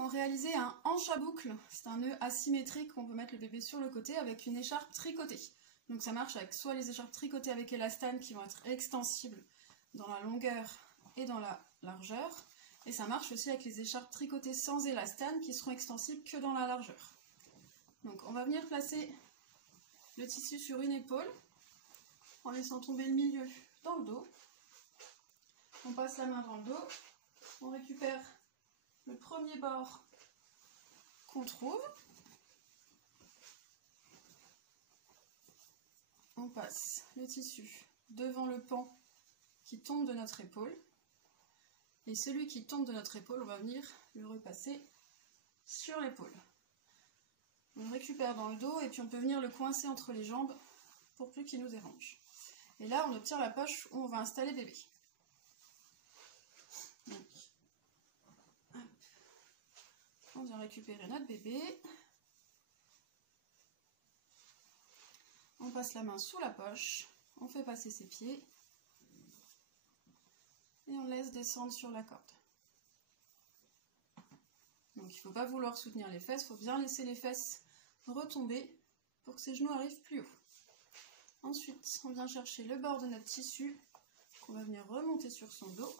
comment réaliser un hanche à boucle. C'est un nœud asymétrique où on peut mettre le bébé sur le côté avec une écharpe tricotée. Donc ça marche avec soit les écharpes tricotées avec élastane qui vont être extensibles dans la longueur et dans la largeur. Et ça marche aussi avec les écharpes tricotées sans élastane qui seront extensibles que dans la largeur. Donc on va venir placer le tissu sur une épaule en laissant tomber le milieu dans le dos. On passe la main dans le dos, on récupère le premier bord qu'on trouve. On passe le tissu devant le pan qui tombe de notre épaule. Et celui qui tombe de notre épaule, on va venir le repasser sur l'épaule. On le récupère dans le dos et puis on peut venir le coincer entre les jambes pour plus qu'il nous dérange. Et là, on obtient la poche où on va installer bébé. Donc, on vient récupérer notre bébé. On passe la main sous la poche, on fait passer ses pieds et on laisse descendre sur la corde. Donc il ne faut pas vouloir soutenir les fesses, il faut bien laisser les fesses retomber pour que ses genoux arrivent plus haut. Ensuite, on vient chercher le bord de notre tissu qu'on va venir remonter sur son dos.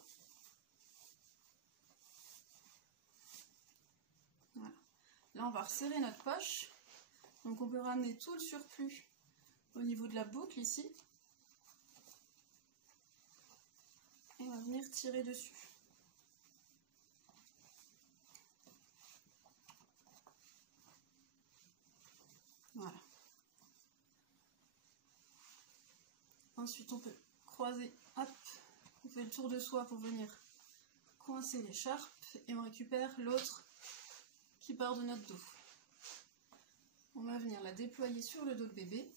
Voilà. Là, on va resserrer notre poche. Donc on peut ramener tout le surplus au niveau de la boucle ici. Et on va venir tirer dessus. Voilà. Ensuite, on peut croiser, hop, on fait le tour de soie pour venir coincer l'écharpe et on récupère l'autre qui part de notre dos. On va venir la déployer sur le dos de bébé.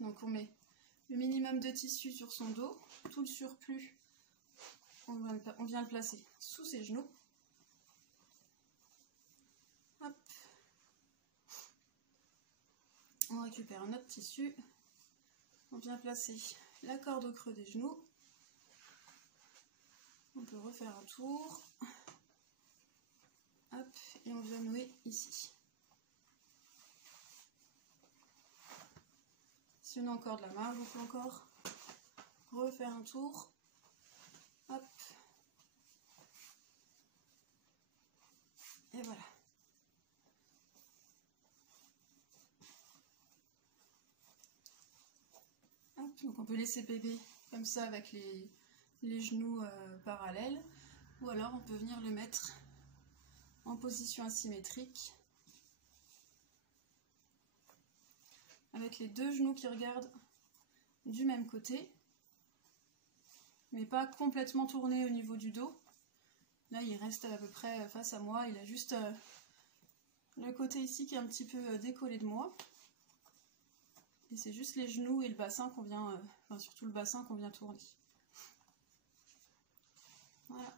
Donc on met le minimum de tissu sur son dos, tout le surplus, on vient le placer sous ses genoux. Hop. On récupère notre tissu, on vient placer la corde au creux des genoux. On peut refaire un tour. Hop, et on vient nouer ici. Si on a encore de la marge, on peut encore refaire un tour. Hop. Et voilà. Hop, donc on peut laisser bébé comme ça avec les genoux parallèles. Ou alors on peut venir le mettre en position asymétrique. Avec les deux genoux qui regardent du même côté, mais pas complètement tournés au niveau du dos. Là, il reste à peu près face à moi, il a juste le côté ici qui est un petit peu décollé de moi. Et c'est juste les genoux et le bassin qu'on vient, enfin surtout le bassin qu'on vient tourner. Voilà.